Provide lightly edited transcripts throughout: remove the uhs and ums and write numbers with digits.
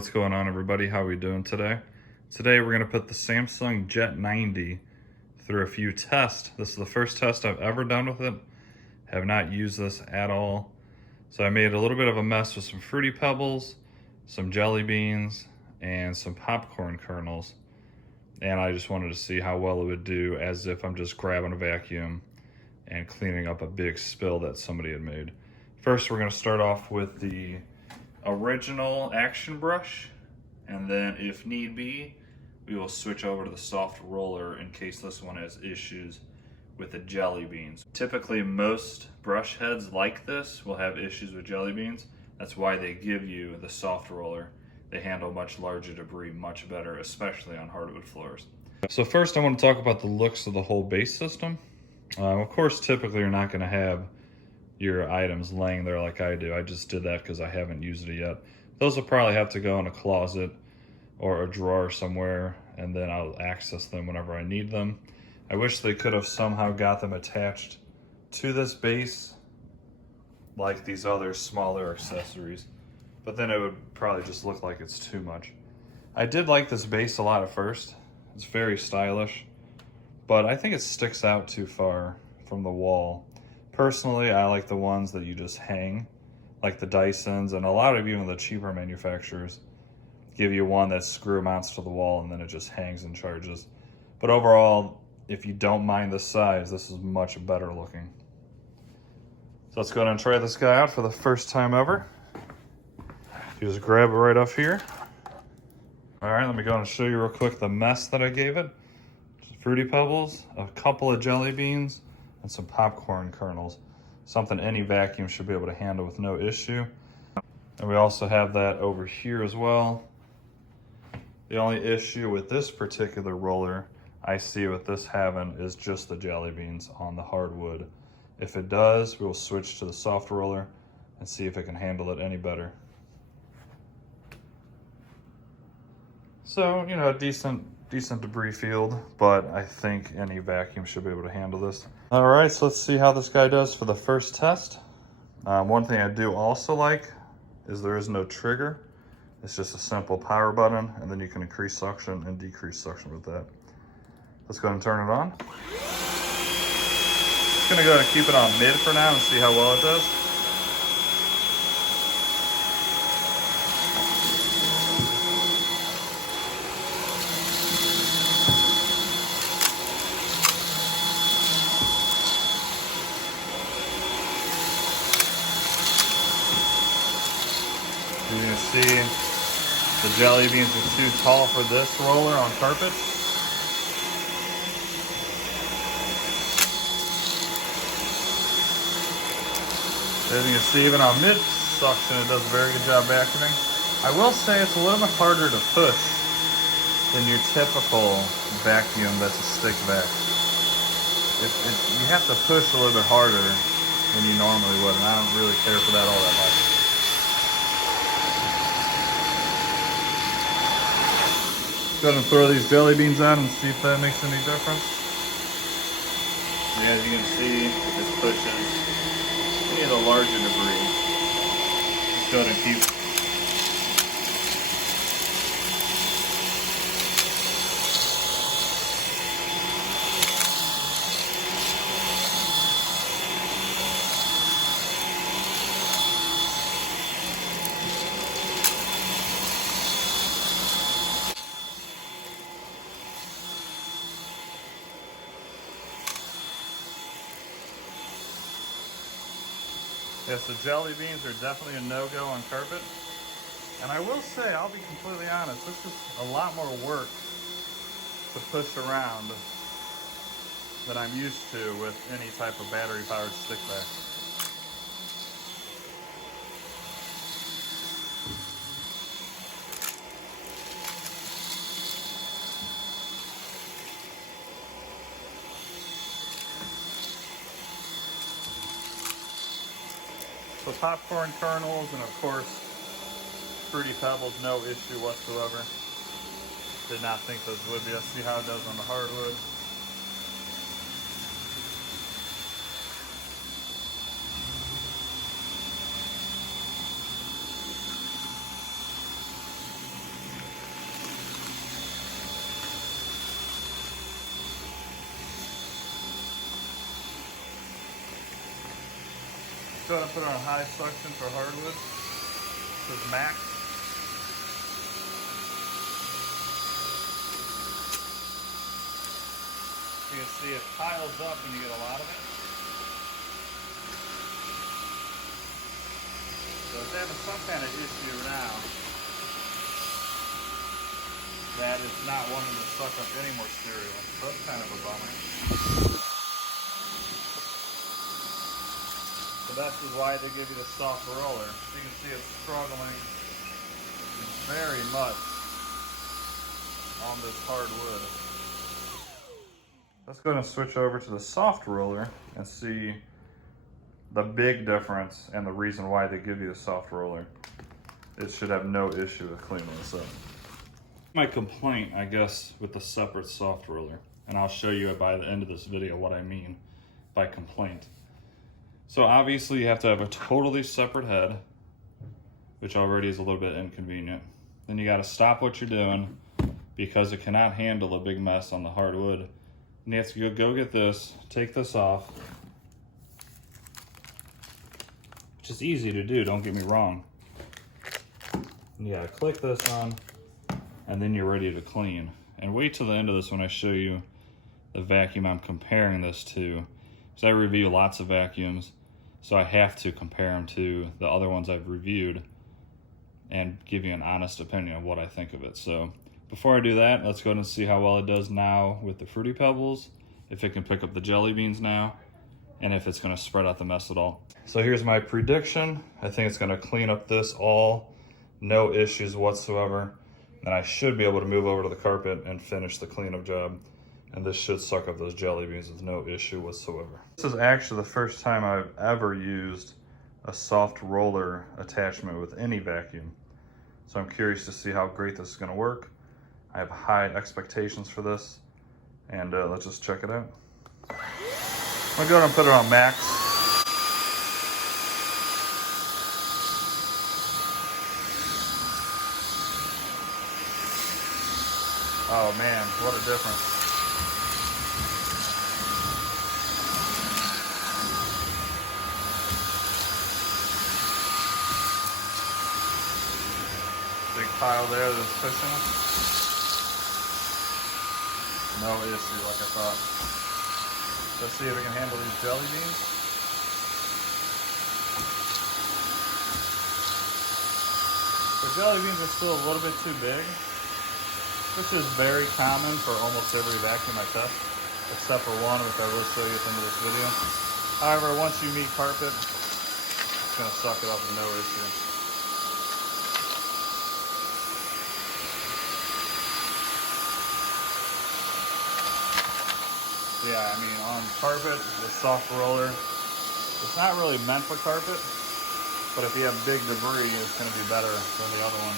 what's going on, everybody? How are we doing today? Today we're going to put the Samsung Jet 90 through a few tests. This is the first test I've ever done with it. Have not used this at all. So I made a little bit of a mess with some Fruity Pebbles, some jelly beans, and some popcorn kernels. And I just wanted to see how well it would do as if I'm just grabbing a vacuum and cleaning up a big spill that somebody had made. First, we're going to start off with the original action brush, and then if need be we will switch over to the soft roller in case this one has issues with the jelly beans. Typically most brush heads like this will have issues with jelly beans. That's why they give you the soft roller. They handle much larger debris much better, especially on hardwood floors. So first I want to talk about the looks of the whole base system. Of course, typically you're not going to have your items laying there like I do. I just did that because I haven't used it yet. Those will probably have to go in a closet or a drawer somewhere, and then I'll access them whenever I need them. I wish they could have somehow got them attached to this base like these other smaller accessories, but then it would probably just look like it's too much. I did like this base a lot at first. It's very stylish, but I think it sticks out too far from the wall. Personally, I like the ones that you just hang, like the Dysons, and a lot of even the cheaper manufacturers give you one that screw mounts to the wall and then it just hangs and charges. But overall, if you don't mind the size, this is much better looking. So let's go ahead and try this guy out for the first time ever. You just grab it right off here. All right, let me go and show you real quick the mess that I gave it. Just Fruity Pebbles, a couple of jelly beans, and some popcorn kernels. Something any vacuum should be able to handle with no issue. And we also have that over here as well. The only issue with this particular roller I see with this having is just the jelly beans on the hardwood. If it does, we'll switch to the soft roller and see if it can handle it any better. So, you know, decent debris field, but I think any vacuum should be able to handle this. All right, so let's see how this guy does for the first test. One thing I do also like is there is no trigger. It's just a simple power button, and then you can increase suction and decrease suction with that. Let's go ahead and turn it on. Just gonna go ahead and keep it on mid for now and see how well it does. You can see the jelly beans are too tall for this roller on carpet. As you can see, even on mid suction, it does a very good job vacuuming. I will say it's a little bit harder to push than your typical vacuum that's a stick vac. You have to push a little bit harder than you normally would, and I don't really care for that all that much. Go ahead and throw these jelly beans out and see if that makes any difference. Yeah, as you can see, it's pushing any of the larger debris. Just go ahead and keep. Yes, the jelly beans are definitely a no-go on carpet. And I will say, I'll be completely honest, this is a lot more work to push around than I'm used to with any type of battery-powered stick vac. So popcorn kernels and of course Fruity Pebbles, no issue whatsoever. Did not think those would be. Let's see how it does on the hardwood. go ahead and put it on high suction for hardwood. This is max. You can see it piles up when you get a lot of it. So it's having some kind of issue now that it's not wanting to suck up any more cereal. So that's kind of a bummer. So that's why they give you the soft roller. You can see it's struggling very much on this hardwood. Let's go ahead and switch over to the soft roller and see the big difference and the reason why they give you a soft roller. It should have no issue with cleaning this up. My complaint, I guess, with the separate soft roller, and I'll show you by the end of this video what I mean by complaint. So obviously you have to have a totally separate head, which already is a little bit inconvenient. Then you gotta stop what you're doing because it cannot handle a big mess on the hardwood. And you have to go get this, take this off, which is easy to do, don't get me wrong. And you gotta click this on, and then you're ready to clean. And wait till the end of this when I show you the vacuum I'm comparing this to. Because I review lots of vacuums, so I have to compare them to the other ones I've reviewed and give you an honest opinion of what I think of it. So before I do that, let's go ahead and see how well it does now with the Fruity Pebbles, if it can pick up the jelly beans now, and if it's gonna spread out the mess at all. So here's my prediction. I think it's gonna clean up this all, no issues whatsoever. And I should be able to move over to the carpet and finish the cleanup job. And this should suck up those jelly beans with no issue whatsoever. This is actually the first time I've ever used a soft roller attachment with any vacuum. So I'm curious to see how great this is gonna work. I have high expectations for this. And let's just check it out. I'm gonna go ahead and put it on max. Oh man, what a difference. Big pile there that's pushing it. No issue like I thought. Let's see if we can handle these jelly beans. The jelly beans are still a little bit too big, which is very common for almost every vacuum I test, except for one, which I will show you at the end of this video. However, once you meet carpet, it's gonna suck it up with no issue. Yeah, I mean, on carpet, the soft roller, it's not really meant for carpet, but if you have big debris, it's gonna be better than the other one.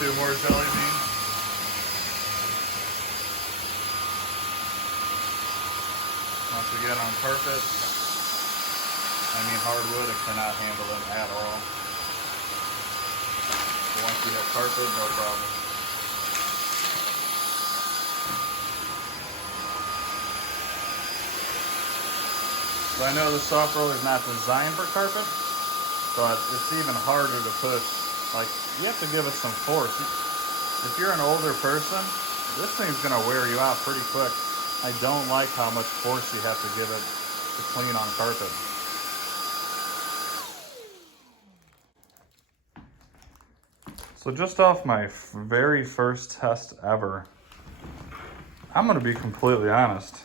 Two more jelly beans. Once again on carpet, I mean hardwood, it cannot handle them at all. So once you have carpet, no problem. So I know the soft roller is not designed for carpet, but it's even harder to push. Like, you have to give it some force. If you're an older person, this thing's gonna wear you out pretty quick. I don't like how much force you have to give it to clean on carpet. So just off my very first test ever, I'm gonna be completely honest.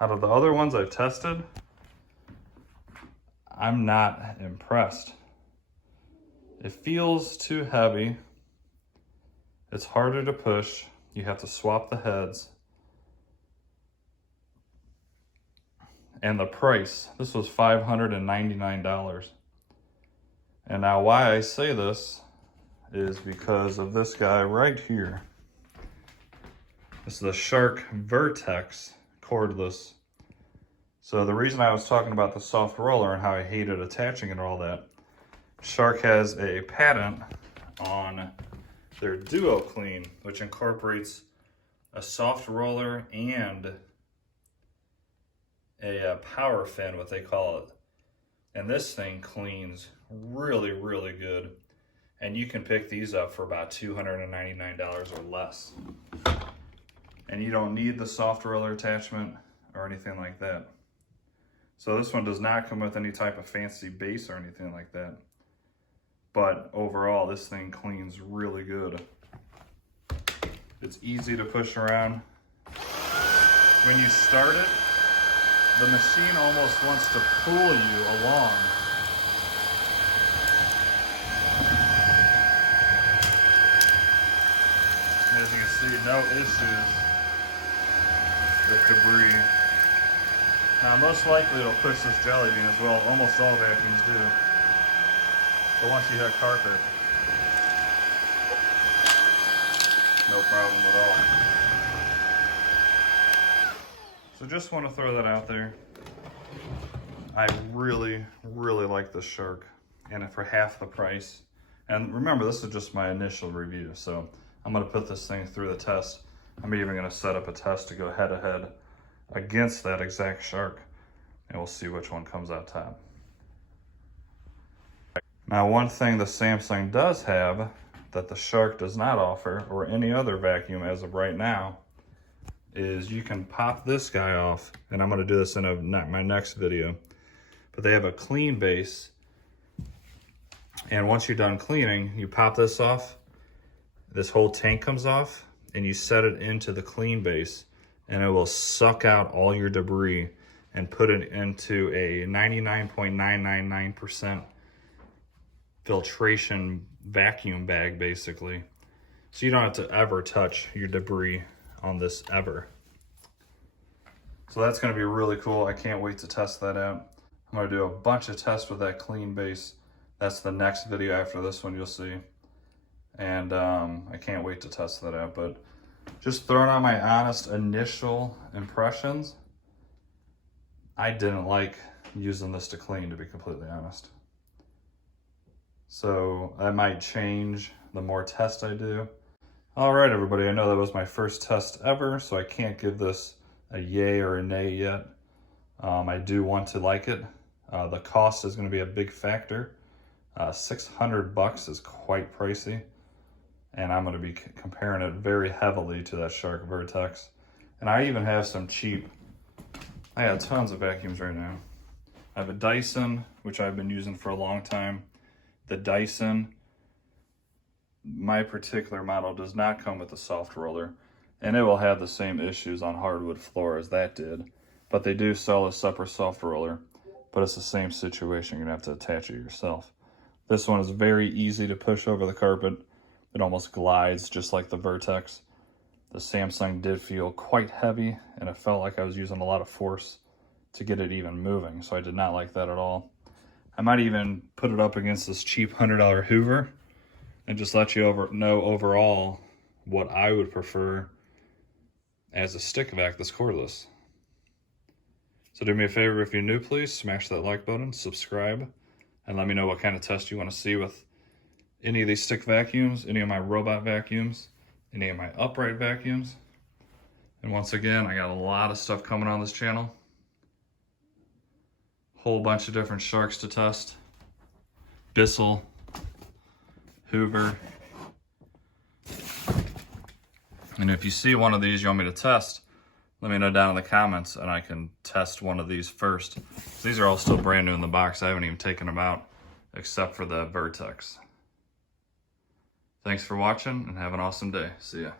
Out of the other ones I've tested, I'm not impressed. It feels too heavy. It's harder to push. You have to swap the heads. And the price, this was $599. And now why I say this is because of this guy right here. This is the Shark Vertex cordless. So the reason I was talking about the soft roller and how I hated attaching it and all that, Shark has a patent on their Duo Clean, which incorporates a soft roller and a power fin, what they call it. And this thing cleans really, really good. And you can pick these up for about $299 or less. And you don't need the soft roller attachment or anything like that. So this one does not come with any type of fancy base or anything like that. But overall, this thing cleans really good. It's easy to push around. When you start it, the machine almost wants to pull you along. And as you can see, no issues with debris. Now, most likely it'll push this jelly bean as well. Almost all vacuums do. But once you hit carpet, no problem at all. So just want to throw that out there. I really, really like this Shark, and for half the price. And remember, this is just my initial review, so I'm going to put this thing through the test. I'm even going to set up a test to go head to head against that exact Shark, and we'll see which one comes out top. Now, one thing the Samsung does have that the Shark does not offer, or any other vacuum as of right now, is you can pop this guy off, and I'm going to do this in my next video, but they have a clean base, and once you're done cleaning, you pop this off, this whole tank comes off, and you set it into the clean base, and it will suck out all your debris and put it into a 99.999% filtration vacuum bag, basically. So you don't have to ever touch your debris on this ever. So that's going to be really cool. I can't wait to test that out. I'm going to do a bunch of tests with that clean base. That's the next video after this one, you'll see. And I can't wait to test that out. But just throwing out my honest initial impressions, I didn't like using this to clean, to be completely honest. So that might change the more tests I do. All right, everybody, I know that was my first test ever, so I can't give this a yay or a nay yet. I do want to like it. The cost is going to be a big factor. $600 is quite pricey, and I'm going to be comparing it very heavily to that Shark Vertex. And I even have some cheap, I have tons of vacuums right now. I have a Dyson, which I've been using for a long time. The Dyson, my particular model, does not come with a soft roller, and it will have the same issues on hardwood floor as that did. But they do sell a separate soft roller, but it's the same situation. You're gonna have to attach it yourself. This one is very easy to push over the carpet. It almost glides just like the Vertex. The Samsung did feel quite heavy, and it felt like I was using a lot of force to get it even moving, so I did not like that at all. I might even put it up against this cheap $100 Hoover and just let you know overall what I would prefer as a stick vac that's cordless. So do me a favor, if you're new, please smash that like button, subscribe, and let me know what kind of test you want to see with any of these stick vacuums, any of my robot vacuums, any of my upright vacuums. And once again, I got a lot of stuff coming on this channel. Whole bunch of different Sharks to test. Bissell, Hoover. And if you see one of these you want me to test, let me know down in the comments and I can test one of these first. These are all still brand new in the box. I haven't even taken them out except for the Vertex. Thanks for watching and have an awesome day. See ya.